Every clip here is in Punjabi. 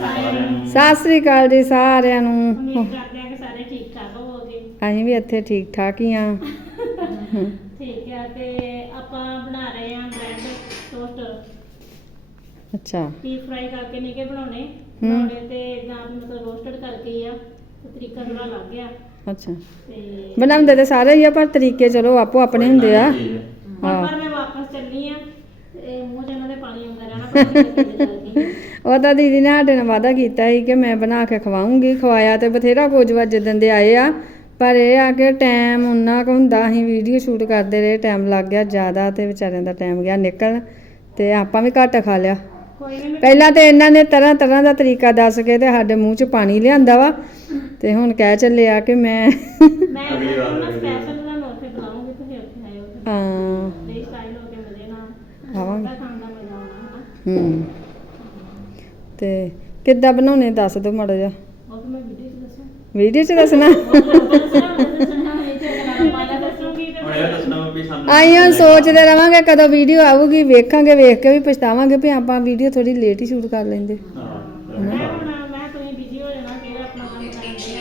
ਸਾਰਿਆਂ ਨੂੰ ਸਤਿ ਸ੍ਰੀ ਅਕਾਲ ਜੀ ਸਾਰਿਆਂ ਨੂੰ। ਉਮੀਦ ਕਰਦੇ ਹਾਂ ਕਿ ਸਾਰੇ ਠੀਕ ਠਾਕ ਹੋਵੋਗੇ। ਅਸੀਂ ਵੀ ਇੱਥੇ ਠੀਕ ਠਾਕ ਹੀ ਆ ਠੀਕ ਹੈ ਤੇ ਆਪਾਂ ਬਣਾ ਰਹੇ ਹਾਂ ਬ੍ਰੈਡ ਟੋਸਟ। ਅੱਛਾ। ਡੀਪ ਫਰਾਈ ਕਰਕੇ ਨਹੀਂ ਕਿ ਬਣਾਉਣੇ। ਬਣਾਉਣੇ ਤੇ ਜਾਂ ਮਤਲਬ ਰੋਸਟਡ ਕਰਕੇ ਹੀ ਆ ਤੇ ਤਰੀਕਾ ਥੋੜਾ ਲੱਗ ਗਿਆ ਅੱਛਾ। ਤੇ ਬਣਾਉਂਦੇ ਤੇ ਸਾਰੇ ਹੀ ਆ ਪਰ ਤਰੀਕੇ ਚਲੋ ਆਪੋ ਆਪਣੇ ਹੁੰਦੇ ਆ। ਹਾਂ। ਪਰ ਮੈਂ ਵਾਪਸ ਚੱਲੀ ਆ ਤੇ ਮੂੰਹ 'ਚ ਇਹਨਾਂ ਦੇ ਪਾਣੀ ਆਉਂਦਾ ਰਹਿਣਾ ਕੇ ਉਹ ਤਾਂ ਦੀਦੀ ਨੇ ਸਾਡੇ ਨਾਲ ਵਾਅਦਾ ਕੀਤਾ ਸੀ ਕਿ ਮੈਂ ਬਣਾ ਕੇ ਖਵਾਉਂਗੀ ਖਵਾਇਆ ਤੇ ਬਥੇਰਾ ਕੁਝ ਵਾ ਜਿੱਦਣ ਦੇ ਆਏ ਆ। ਪਰ ਇਹ ਆ ਕਿ ਟਾਈਮ ਉਨਾ ਕੁ ਹੁੰਦਾ ਅਸੀਂ ਵੀਡੀਓ ਸ਼ੂਟ ਕਰਦੇ ਰਹੇ ਟਾਈਮ ਲੱਗ ਗਿਆ ਜ਼ਿਆਦਾ ਤੇ ਵਿਚਾਰਿਆਂ ਦਾ ਟਾਈਮ ਗਿਆ ਨਿਕਲ ਤੇ ਆਪਾਂ ਵੀ ਘੱਟ ਖਾ ਲਿਆ। ਪਹਿਲਾਂ ਤੇ ਇਹਨਾਂ ਨੇ ਤਰ੍ਹਾਂ ਤਰ੍ਹਾਂ ਦਾ ਤਰੀਕਾ ਦੱਸ ਕੇ ਤੇ ਸਾਡੇ ਮੂੰਹ 'ਚ ਪਾਣੀ ਲਿਆਂਦਾ ਵਾ ਤੇ ਹੁਣ ਕਹਿ ਚੱਲੇ ਆ ਕਿ ਮੈਂ ਮੈਂ ਅਗਲੀ ਵਾਰ ਤੁਹਾਨੂੰ ਅਗਲੀ ਵਾਰ। ਸਪੈਸ਼ਲ ਤੁਹਾਨੂੰ ਉੱਥੇ ਬੁਲਾਉਂਗੀ ਤੁਸੀਂ ਉੱਥੇ ਆਇਓ। ਹਾਂ। ਆਵਾਂਗੇ। ਹੂੰ। ਤੇ ਕਿੱਦਾਂ ਬਣਾਉਣੇ ਦੱਸ ਦਿਓ ਮਾੜਾ ਜਿਹਾ। ਉਹ ਤਾਂ ਮੈਂ ਵੀਡੀਓ 'ਚ ਦੱਸਾਂ ਵੀਡੀਓ 'ਚ ਦੱਸਣਾ? ਹੁਣ ਇਹ ਦੱਸਣਾ ਵਾ ਵੀ ਸਾਨੂੰ ਆਈ ਹੁਣ ਸੋਚਦੇ ਰਵਾਂਗੇ ਕਦੋਂ ਵੀਡੀਓ ਆਊਗੀ ਵੇਖਾਂਗੇ ਵੇਖ ਕੇ ਵੀ ਪਛਤਾਵਾਂਗੇ ਵੀ ਆਪਾਂ ਵੀਡੀਓ ਥੋੜੀ ਲੇਟ ਹੀ ਸ਼ੂਟ ਕਰ ਲੈਂਦੇ। ਹਾਂ ਮੈਂ ਹੁਣ ਮੈਂ ਤੁਸੀਂ ਬਿਜ਼ੀ ਹੋ ਜਾਣਾ ਫਿਰ ਆਪਣਾ ਕੰਮ ਕਰਦੇ ਆ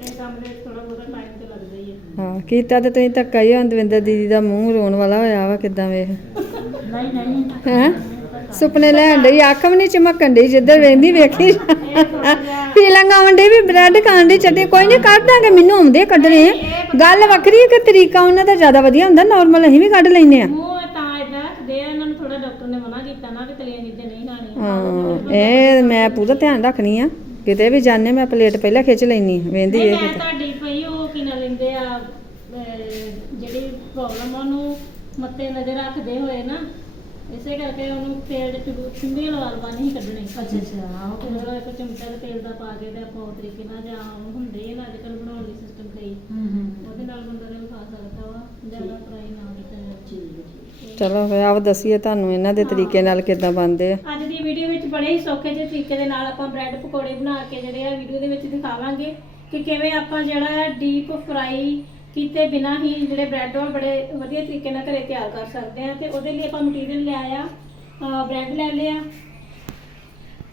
ਇਹ ਕੰਮ ਦੇ ਥੋੜਾ ਬਹੁਤਾ ਟਾਈਮ ਤੇ ਲੱਗਦਾ ਹੀ ਹੈ ਹਾਂ ਕੀਤਾ ਤੇ ਤੁਸੀਂ ਧੱਕਾ ਹੀ ਹੁਣ ਦਵਿੰਦਰ ਦੀਦੀ ਦਾ ਮੂੰਹ ਰੋਣ ਵਾਲਾ ਹੋਇਆ ਵਾ ਕਿਦਾਂ ਵੇਖ। ਨਹੀਂ ਨਹੀਂ। ਹੈ? ਸੁਪਨੇ ਲੈਣ ਡਈ ਅੱਖ ਵੀ ਨਹੀਂ ਚਮਕਣ ਡਈ ਜਿੱਧਰ ਵੇਂਦੀ ਵੇਖੀ ਫੀਲਿੰਗ ਆਉਣ ਡਈ ਵੀ ਬ੍ਰੈਡ ਖਾਣ ਦੀ ਚੱਟੀ ਕੋਈ ਨਹੀਂ ਕੱਢ ਦਾਂਗੇ ਮੈਨੂੰ ਆਉਂਦੇ ਕੱਢਣੇ ਗੱਲ ਵੱਖਰੀ ਹੈ ਕਿ ਤਰੀਕਾ ਉਹਨਾਂ ਦਾ ਜ਼ਿਆਦਾ ਵਧੀਆ ਹੁੰਦਾ ਨਾਰਮਲ ਅਸੀਂ ਵੀ ਕੱਢ ਲੈਨੇ ਆ। ਮੂੰਹ ਤਾਂ ਇਦਾਂ ਰੱਖਦੇ ਆ ਇਹਨਾਂ ਨੂੰ ਥੋੜਾ ਡਾਕਟਰ ਨੇ ਮਨਾ ਕੀਤਾ ਨਾ ਕਿ ਤਲੀਆਂ ਚੀਜ਼ਾਂ ਨਹੀਂ ਖਾਣੀਆਂ। ਹਾਂ ਇਹ ਮੈਂ ਪੂਰਾ ਧਿਆਨ ਰੱਖਣੀ ਆ ਕਿਤੇ ਵੀ ਜਾਣੇ ਮੈਂ ਪਲੇਟ ਪਹਿਲਾਂ ਖਿੱਚ ਲੈਣੀ ਵੇਂਦੀ ਇਹ ਮੈਂ ਕਿਤੇ ਤੁਹਾਡੀ ਪਈ ਉਹ ਕੀ ਨਾ ਲੈਂਦੇ ਆ ਅਹ, ਜਿਹੜੀ ਪ੍ਰੋਬਲਮ ਉਹਨੂੰ ਮੱਤੇ ਨਜ਼ਰ ਰੱਖਦੇ ਹੋਏ ਨਾ ਇਸੇ ਕਰਕੇ ਉਹਨੂੰ ਤੇਲ ਚ ਚੁੰਡੀ ਲਵਾ ਲਵਾ ਨਹੀਂ ਕੱਢਣੇ। ਅੱਛਾ ਅੱਛਾ। ਉਹ ਥੋੜਾ ਇੱਕ ਚਮਚਾ ਦੇ ਤੇਲ ਦਾ ਪਾ ਕੇ ਤੇ ਆਪਾਂ ਉਹ ਤਰੀਕੇ ਨਾਲ ਜਾਂ ਉਹ ਹੁੰਦੇ ਆ ਨਾ ਅੱਜ ਕੱਲ ਬਣਾਉਣ ਦੀ ਸਿਸਟਮ ਕਈ। ਉਹਦੇ ਨਾਲ ਬੰਦਾ ਨੇ ਖਾ ਸਕਦਾ ਵਾ ਜ਼ਿਆਦਾ ਫਰਾਈ ਨਾ ਕੀਤਾ ਜਾਵੇ। ਚਲੋ ਫਿਰ ਆਪ ਦਸੀਏ ਤੁਹਾਨੂੰ ਇਹਨਾਂ ਦੇ ਤਰੀਕੇ ਨਾਲ ਕਿੱਦਾਂ ਬਣਦੇ ਆ। ਅੱਜ ਦੀ ਵੀਡੀਓ ਵਿੱਚ ਬੜੇ ਹੀ ਸੌਖੇ ਜਿਹੇ ਤਰੀਕੇ ਦੇ ਨਾਲ ਆਪਾਂ ਬ੍ਰੈਡ ਪਕੌੜੇ ਬਣਾ ਕੇ ਜਿਹੜੇ ਆ ਵੀਡੀਓ ਦੇ ਵਿੱਚ ਦਿਖਾਵਾਂਗੇ ਕਿ ਕਿਵੇਂ ਆਪਾਂ ਜਿਹੜਾ ਡੀਪ ਫਰਾਈ ਕੀਤੇ ਬਿਨਾ ਹੀ ਜਿਹੜੇ ਬ੍ਰੈਡ ਆ ਬੜੇ ਵਧੀਆ ਤਰੀਕੇ ਨਾਲ ਘਰੇ ਤਿਆਰ ਕਰ ਸਕਦੇ ਆ ਤੇ ਉਹਦੇ ਲਈ ਆਪਾਂ ਮਟੀਰੀਅਲ ਲੈ ਆ ਬ੍ਰੈਡ ਲੈ ਲਿਆ।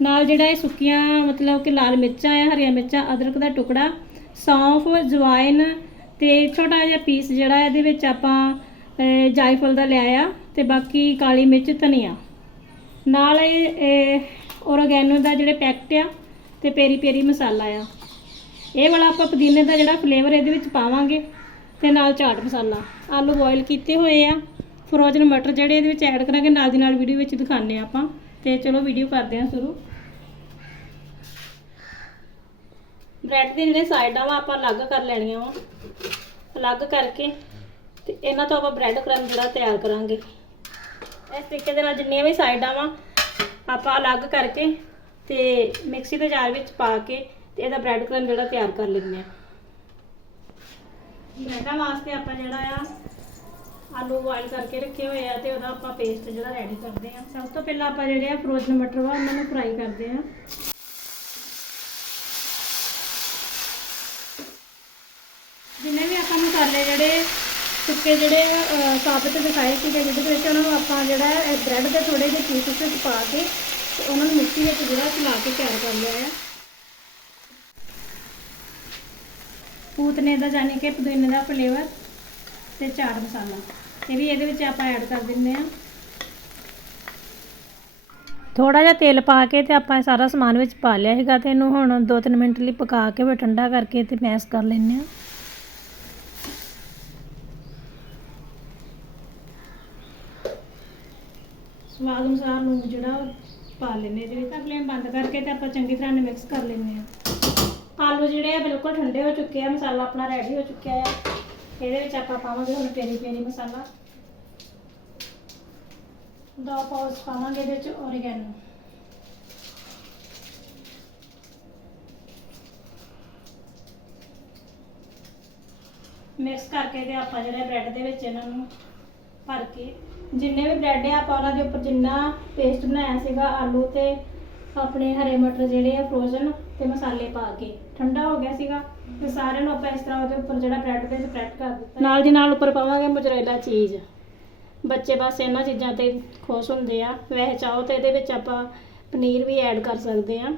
ਨਾਲ ਜਿਹੜਾ ਇਹ ਸੁੱਕੀਆਂ, ਮਤਲਬ ਕਿ ਲਾਲ ਮਿਰਚਾਂ ਆ, ਹਰੀਆਂ ਮਿਰਚਾਂ, ਅਦਰਕ ਦਾ ਟੁਕੜਾ, ਸੌਂਫ, ਜਵਾਇਨ ਤੇ ਛੋਟਾ ਜਿਹਾ ਪੀਸ ਜਿਹੜਾ ਇਹਦੇ ਵਿੱਚ ਆਪਾਂ ਜਾਇਫਲ ਦਾ ਲਿਆ ਆ ਤੇ ਬਾਕੀ ਕਾਲੀ ਮਿਰਚ, ਧਨੀਆ। ਨਾਲ ਇਹ ਔਰਗੈਨੋ ਦਾ ਜਿਹੜੇ ਪੈਕਟ ਆ ਤੇ ਪੇਰੀ ਪੇਰੀ ਮਸਾਲਾ ਆ। ਇਹ ਵਾਲਾ ਆਪਾਂ ਪੁਦੀਨੇ ਦਾ ਜਿਹੜਾ ਫਲੇਵਰ ਇਹਦੇ ਵਿੱਚ ਪਾਵਾਂਗੇ। ਤੇ ਨਾਲ ਚਾਟ ਮਸਾਲਾ। ਆਲੂ ਬੋਇਲ ਕੀਤੇ ਹੋਏ ਆ। ਫਰੋਜ਼ਨ ਮਟਰ ਜਿਹੜੇ ਇਹਦੇ ਵਿੱਚ ਐਡ ਕਰਾਂਗੇ, ਨਾਲ ਦੀ ਨਾਲ ਵੀਡੀਓ ਵਿੱਚ ਦਿਖਾਣੇ ਆ ਆਪਾਂ। ਤੇ ਚਲੋ ਵੀਡੀਓ ਕਰਦੇ ਹਾਂ ਸ਼ੁਰੂ। ਬ੍ਰੈਡ ਦੇ ਜਿਹੜੇ ਸਾਈਡਾਂ ਵਾ ਆਪਾਂ ਅਲੱਗ ਕਰ ਲੈਣੀਆਂ ਵਾ। ਅਲੱਗ ਕਰਕੇ ਤੇ ਇਹਨਾਂ ਤੋਂ ਆਪਾਂ ਬ੍ਰੈਡ ਕਰਮ ਜਿਹੜਾ ਤਿਆਰ ਕਰਾਂਗੇ। ਇਸ ਤਰੀਕੇ ਦੇ ਨਾਲ ਜਿੰਨੀਆਂ ਵੀ ਸਾਈਡਾਂ ਵਾ, ਆਪਾਂ ਅਲੱਗ ਕਰਕੇ ਤੇ ਮਿਕਸੀ ਦੇ ਜਾਰ ਵਿੱਚ ਪਾ ਕੇ ਤੇ ਇਹਦਾ ਬ੍ਰੈਡ ਕਰਮ ਜਿਹੜਾ ਤਿਆਰ ਕਰ ਲੈਂਦੇ ਆ ਬ੍ਰੈਡਾਂ ਵਾਸਤੇ ਆਪਾਂ ਜਿਹੜਾ ਆ, ਆਲੂ ਬੋਇਲ ਕਰਕੇ ਰੱਖੇ ਹੋਏ ਆ ਤੇ ਉਹਦਾ ਆਪਾਂ ਪੇਸਟ ਜਿਹੜਾ ਰੈਡੀ ਕਰਦੇ ਆ। ਸਭ ਤੋਂ ਪਹਿਲਾਂ ਆਪਾਂ ਜਿਹੜੇ ਆ ਫਰੋਜ਼ਨ ਮਟਰ ਵਾ, ਉਹਨਾਂ ਨੂੰ ਫਰਾਈ ਕਰਦੇ ਆ। ਜਿੰਨੇ ਵੀ ਆਪਾਂ ਮਸਾਲੇ ਜਿਹੜੇ ਸੁੱਕੇ ਜਿਹੜੇ ਸਾਬਤ ਦਿਖਾਏ ਸੀਗੇ, ਜਿਹਦੇ ਵਿੱਚ ਉਹਨਾਂ ਨੂੰ ਆਪਾਂ ਜਿਹੜਾ ਬ੍ਰੈਡ ਦੇ ਥੋੜੇ ਜਿਹੇ ਪੀਸਸ ਵਿੱਚ ਪਾ ਕੇ ਤੇ ਉਹਨਾਂ ਨੂੰ ਮਿਕਸੀ ਵਿੱਚ ਜਿਹੜਾ ਚਲਾ ਕੇ ਤਿਆਰ ਕਰ ਲਿਆ ਆ। ਪੂਤਨੇ ਦਾ ਜਾਨੀ ਕਿ ਪੁਦੀਨੇ ਦਾ ਫਲੇਵਰ ਤੇ ਚਾਟ ਮਸਾਲਾ। ਇਹ ਵੀ ਇਹਦੇ ਵਿੱਚ ਆਪਾਂ ਐਡ ਕਰ ਦਿੰਦੇ ਆ ਥੋੜਾ ਜਿਹਾ ਤੇਲ ਪਾ ਕੇ ਤੇ ਆਪਾਂ ਸਾਰਾ ਸਮਾਨ ਵਿੱਚ ਪਾ ਲਿਆ ਹੈਗਾ ਤੇ ਇਹਨੂੰ ਹੁਣ 2-3 ਮਿੰਟ ਲਈ ਪਕਾ ਕੇ ਫਿਰ ਠੰਡਾ ਕਰਕੇ ਤੇ ਮੈਸ਼ ਕਰ ਲੈਂਦੇ ਆ ਸਵਾਦ ਅਨੁਸਾਰ ਲੂਣ ਜਿਹੜਾ ਉਹ ਪਾ ਲੈਂਦੇ ਇਹਦੇ ਵਿੱਚ ਫਲੇਮ ਬੰਦ ਕਰਕੇ ਤੇ ਆਪਾਂ ਚੰਗੀ ਤਰ੍ਹਾਂ ਮਿਕਸ ਕਰ ਲੈਂਦੇ ਆ ਆਲੂ ਜਿਹੜੇ ਆ ਬਿਲਕੁਲ ਠੰਡੇ ਹੋ ਚੁੱਕੇ ਆ, ਮਸਾਲਾ ਆਪਣਾ ਰੈਡੀ ਹੋ ਚੁੱਕਿਆ ਆ। ਇਹਦੇ ਵਿੱਚ ਆਪਾਂ ਪਾਵਾਂਗੇ ਹੁਣ ਪੇਰੀ ਪੇਰੀ ਮਸਾਲਾ। ਦੋ ਪਾਉਚ ਪਾਵਾਂਗੇ ਇਹਦੇ ਵਿੱਚ ਔਰੀਗੈਨੋ ਮਿਕਸ ਕਰਕੇ ਤੇ ਆਪਾਂ ਜਿਹੜੇ ਬ੍ਰੈਡ ਦੇ ਵਿੱਚ ਇਹਨਾਂ ਨੂੰ ਭਰ ਕੇ, ਜਿੰਨੇ ਵੀ ਬ੍ਰੈਡ ਆ ਆਪਾਂ ਉਹਨਾਂ ਦੇ ਉੱਪਰ ਜਿੰਨਾ ਪੇਸਟ ਬਣਾਇਆ ਸੀਗਾ ਆਲੂ ਤੇ ਆਪਣੇ ਹਰੇ ਮਟਰ ਜਿਹੜੇ ਆ ਫਰੋਜ਼ਨ ਤੇ ਮਸਾਲੇ ਪਾ ਕੇ। ਠੰਡਾ ਹੋ ਗਿਆ ਸੀਗਾ ਤੇ ਸਾਰਿਆਂ ਨੂੰ ਆਪਾਂ ਇਸ ਤਰ੍ਹਾਂ ਉਹਦੇ ਉੱਪਰ ਜਿਹੜਾ ਬ੍ਰੈਡ ਤੇ ਸਪਰੈਡ ਕਰ ਦਿੱਤਾ। ਨਾਲ ਦੀ ਨਾਲ ਉੱਪਰ ਪਾਵਾਂਗੇ ਮੋਜ਼ਰੇਲਾ ਚੀਜ਼ ਬੱਚੇ ਬਸ ਇਹਨਾਂ ਚੀਜ਼ਾਂ ਤੇ ਖੁਸ਼ ਹੁੰਦੇ ਆ। ਵੈਸੇ ਚਾਹੋ ਤਾਂ ਇਹਦੇ ਵਿੱਚ ਆਪਾਂ ਪਨੀਰ ਵੀ ਐਡ ਕਰ ਸਕਦੇ ਆ।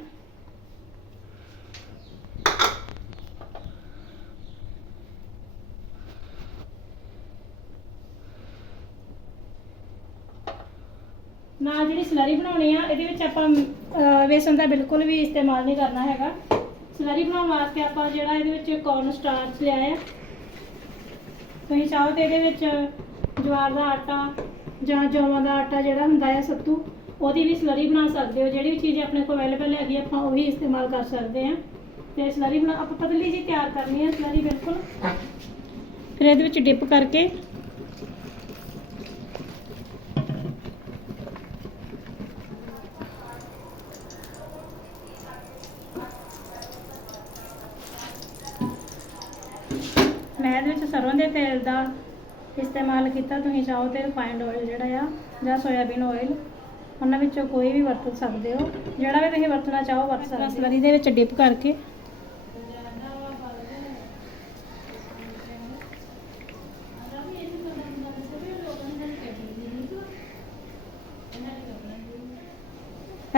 ਨਾਲ ਜਿਹੜੀ ਸਲਰੀ ਬਣਾਉਣੀ ਆ ਇਹਦੇ ਵਿੱਚ ਆਪਾਂ ਅਹ, ਵੇਸਣ ਦਾ ਬਿਲਕੁਲ ਵੀ ਇਸਤੇਮਾਲ ਨਹੀਂ ਕਰਨਾ ਹੈਗਾ। ਸਲਰੀ ਬਣਾਉਣ ਵਾਸਤੇ ਆਪਾਂ ਜਿਹੜਾ ਇਹਦੇ ਵਿੱਚ ਕੌਰਨ ਸਟਾਰਚ ਲਿਆ ਆ ਤੁਸੀਂ ਚਾਹੋ ਤੇ ਇਹਦੇ ਵਿੱਚ ਜਵਾਰ ਦਾ ਆਟਾ ਜਾਂ ਜੌਆਂ ਦਾ ਆਟਾ ਜਿਹੜਾ ਹੁੰਦਾ ਆ ਸੱਤੂ ਉਹਦੀ ਵੀ ਸਲਰੀ ਬਣਾ ਸਕਦੇ ਹੋ। ਜਿਹੜੀ ਵੀ ਚੀਜ਼ ਆਪਣੇ ਕੋਲ ਅਵੇਲੇਬਲ ਹੈਗੀ ਆਪਾਂ ਉਹੀ ਇਸਤੇਮਾਲ ਕਰ ਸਕਦੇ ਹਾਂ। ਤੇ ਸਲਰੀ ਬਣਾ ਆਪਾਂ ਪਤਲੀ ਜੀ ਤਿਆਰ ਕਰਨੀ ਹੈ ਸਲਰੀ ਬਿਲਕੁਲ। ਫਿਰ ਇਹਦੇ ਵਿੱਚ ਡਿਪ ਕਰਕੇ ਮੈਂ ਇਹਦੇ ਵਿੱਚ ਸਰੋਂ ਦੇ ਤੇਲ ਦਾ ਇਸਤੇਮਾਲ ਕੀਤਾ, ਤੁਸੀਂ ਚਾਹੋ ਤੇ ਰਿਫਾਈਨਡ ਆਇਲ ਜਿਹੜਾ ਆ, ਜਾਂ ਸੋਇਆਬੀਨ ਆਇਲ ਉਹਨਾਂ ਵਿੱਚੋਂ ਕੋਈ ਵੀ ਵਰਤ ਸਕਦੇ ਹੋ। ਜਿਹੜਾ ਵੀ ਤੁਸੀਂ ਵਰਤਣਾ ਚਾਹੋ, ਵਰਤ ਸਕਦੇ ਹੋ। ਸਲਰੀ ਦੇ ਵਿੱਚ ਡਿਪ ਕਰਕੇ।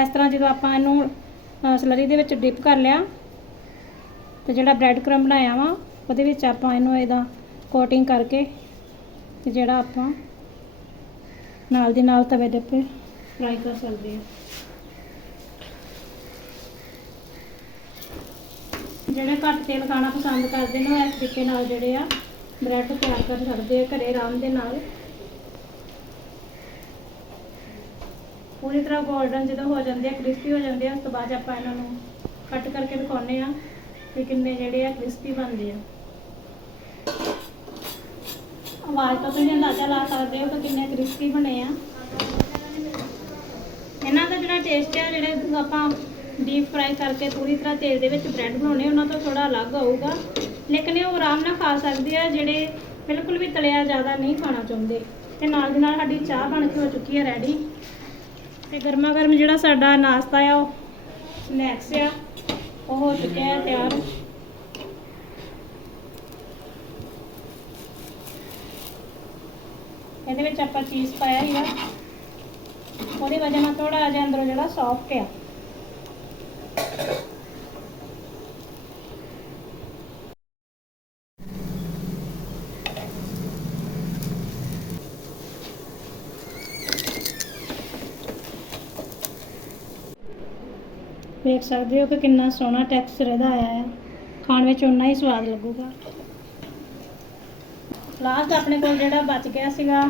ਇਸ ਤਰ੍ਹਾਂ ਜਦੋਂ ਆਪਾਂ ਇਹਨੂੰ ਸਲਰੀ ਦੇ ਵਿੱਚ ਡਿਪ ਕਰ ਲਿਆ, ਤੇ ਜਿਹੜਾ ਬ੍ਰੈਡ ਕ੍ਰਮ ਬਣਾਇਆ ਵਾ ਉਹਦੇ ਵਿੱਚ ਆਪਾਂ ਇਹਨੂੰ ਇਹਦਾ ਕੋਟਿੰਗ ਕਰਕੇ ਤੇ ਜਿਹੜਾ ਆਪਾਂ ਨਾਲ ਦੀ ਨਾਲ ਤਵੇ ਦੇ ਉੱਤੇ ਫਰਾਈ ਕਰ ਸਕਦੇ ਹਾਂ। ਜਿਹੜੇ ਘੱਟ ਤੇਲ ਖਾਣਾ ਪਸੰਦ ਕਰਦੇ ਨੇ, ਉਹ ਇਸ ਤਰੀਕੇ ਨਾਲ ਜਿਹੜੇ ਆ ਬ੍ਰੈਡ ਤਿਆਰ ਕਰ ਸਕਦੇ ਆ ਘਰੇ ਆਰਾਮ ਦੇ ਨਾਲ। ਪੂਰੀ ਤਰ੍ਹਾਂ 골ਡਨ ਜਦੋਂ ਹੋ ਜਾਂਦੇ ਆ ਕ੍ਰਿਸਪੀ ਹੋ ਜਾਂਦੇ ਆ, ਉਸ ਤੋਂ ਬਾਅਦ ਆਪਾਂ ਇਹਨਾਂ ਨੂੰ ਕੱਟ ਕਰਕੇ ਦਿਖਾਉਂਦੇ ਆ ਕਿ ਕਿੰਨੇ ਜਿਹੜੇ ਆ ਕ੍ਰਿਸਪੀ ਬਣਦੇ ਆ। ਆਵਾਜ਼ ਤੋਂ ਤੁਸੀਂ ਅੰਦਾਜ਼ਾ ਲਾ ਸਕਦੇ ਹੋ ਕਿ ਕਿੰਨੇ ਕ੍ਰਿਸਪੀ ਬਣੇ ਆ। ਇਹਨਾਂ ਦਾ ਜਿਹੜਾ ਟੇਸਟ ਆ, ਜਿਹੜੇ ਆਪਾਂ ਡੀਪ ਫਰਾਈ ਕਰਕੇ ਪੂਰੀ ਤਰ੍ਹਾਂ ਤੇਲ ਦੇ ਵਿੱਚ ਬ੍ਰੈਡ ਬਣਾਉਣੇ ਉਹਨਾਂ ਤੋਂ ਥੋੜਾ ਅਲੱਗ ਆਊਗਾ। ਲੇਕਿਨ ਇਹ ਆਰਾਮ ਨਾਲ ਖਾ ਸਕਦੇ ਆ, ਜਿਹੜੇ ਬਿਲਕੁਲ ਵੀ ਤਲਿਆ ਜ਼ਿਆਦਾ ਨਹੀਂ ਖਾਣਾ ਚਾਹੁੰਦੇ। ਤੇ ਨਾਲ ਦੀ ਨਾਲ ਸਾਡੀ ਚਾਹ ਬਣ ਕੇ ਹੋ ਚੁੱਕੀ ਹੈ ਰੈਡੀ ਤੇ ਗਰਮਾ ਗਰਮ ਜਿਹੜਾ ਸਾਡਾ ਨਾਸ਼ਤਾ ਆ, ਉਹ ਸਨੈਕਸ ਆ, ਉਹ ਹੋ ਚੁੱਕਿਆ ਹੈ ਤਿਆਰ। ਇਹਦੇ ਵਿੱਚ ਆਪਾਂ ਚੀਜ਼ ਪਾਇਆ ਹੀ ਆ ਉਹਦੀ ਵਜ੍ਹਾ ਨਾਲ ਥੋੜਾ ਜਿਹਾ ਅੰਦਰੋਂ ਜਿਹੜਾ ਸੌਫਟ ਆ। ਵੇਖ ਸਕਦੇ ਹੋ ਕਿ ਕਿੰਨਾ ਸੋਹਣਾ ਟੈਕਸਚਰ ਇਹਦਾ ਆਇਆ ਹੈ ਖਾਣ ਵਿੱਚ ਉਨਾ ਹੀ ਸਵਾਦ ਲੱਗੂਗਾ। ਲਾਸਟ ਆਪਣੇ ਕੋਲ ਜਿਹੜਾ ਬਚ ਗਿਆ ਸੀਗਾ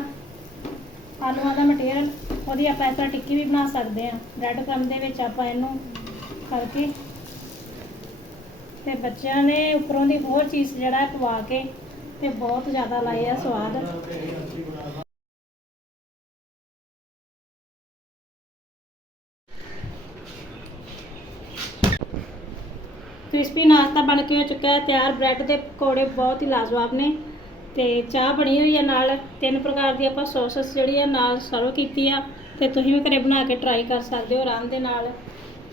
ਆਲੂਆਂ ਦਾ ਮਟੀਰੀਅਲ ਉਹਦੀ ਆਪਾਂ ਇਸ ਤਰ੍ਹਾਂ ਟਿੱਕੀ ਵੀ ਬਣਾ ਸਕਦੇ ਹਾਂ। ਬ੍ਰੈਡ ਕ੍ਰਮ ਦੇ ਵਿੱਚ ਆਪਾਂ ਇਹਨੂੰ ਕਰਕੇ ਤੇ ਬੱਚਿਆਂ ਨੇ ਉੱਪਰੋਂ ਦੀ ਹੋਰ ਚੀਜ਼ ਜਿਹੜਾ ਪਵਾ ਕੇ ਤੇ ਬਹੁਤ ਜ਼ਿਆਦਾ ਲਾਏ ਆ ਸਵਾਦ। ਕ੍ਰਿਸਪੀ ਨਾਸ਼ਤਾ ਬਣ ਕੇ ਹੋ ਚੁੱਕਾ ਹੈ। ਤਿਆਰ ਬ੍ਰੈਡ ਦੇ ਪਕੌੜੇ ਬਹੁਤ ਹੀ ਲਾਜਵਾਬ ਨੇ। ਤੇ ਚਾਹ ਬਣੀ ਹੋਈ ਆ ਨਾਲ। ਤਿੰਨ ਪ੍ਰਕਾਰ ਦੀ ਆਪਾਂ ਸੌਸਸ ਜਿਹੜੀ ਆ ਨਾਲ ਸਰਵ ਕੀਤੀ ਆ। ਤੇ ਤੁਸੀਂ ਵੀ ਘਰੇ ਬਣਾ ਕੇ ਟਰਾਈ ਕਰ ਸਕਦੇ ਹੋ ਆਰਾਮ ਦੇ ਨਾਲ।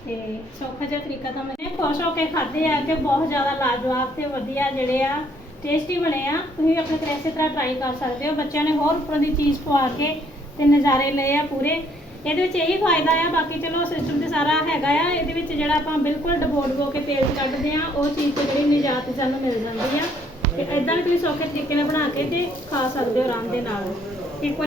ਤੇ ਸੌਖਾ ਜਿਹਾ ਤਰੀਕਾ ਤਾਂ ਮੈਂ ਖੁਸ਼ ਹੋ ਕੇ ਖਾਦੇ ਆ ਕਿ ਬਹੁਤ ਜ਼ਿਆਦਾ ਲਾਜਵਾਬ ਤੇ ਵਧੀਆ ਜਿਹੜੇ ਆ ਟੇਸਟੀ ਬਣੇ ਆ। ਤੁਸੀਂ ਆਪਣੇ ਘਰੇ ਇਸੇ ਤਰ੍ਹਾਂ ਟਰਾਈ ਕਰ ਸਕਦੇ ਹੋ। ਬੱਚਿਆਂ ਨੇ ਹੋਰ ਉੱਪਰੋਂ ਦੀ ਚੀਜ਼ ਪਵਾ ਕੇ ਤੇ ਨਜ਼ਾਰੇ ਲਏ ਆ ਪੂਰੇ। ਇਹਦੇ ਵਿੱਚ ਇਹੀ ਫਾਇਦਾ ਆ। ਬਾਕੀ ਚਲੋ ਸਿਸਟਮ ਤੇ ਸਾਰਾ ਹੈਗਾ ਆ। ਇਹਦੇ ਵਿੱਚ ਜਿਹੜਾ ਆਪਾਂ ਬਿਲਕੁਲ ਡਬੋ ਡਬੋ ਕੇ ਤੇਲ ਕੱਢਦੇ ਆ, ਉਹ ਚੀਜ਼ ਤੋਂ ਜਿਹੜੀ ਨਿਜਾਤ ਸਾਨੂੰ ਮਿਲ ਜਾਂਦੀ ਆ। ਤੇ ਇਦਾਂ ਵੀ ਤੁਸੀਂ ਸੌਖੇ ਤਰੀਕੇ ਨਾਲ ਬਣਾ ਕੇ ਤੇ ਖਾ ਸਕਦੇ ਹੋ ਆਰਾਮ ਦੇ ਨਾਲ। ਇੱਕ ਵਾਰ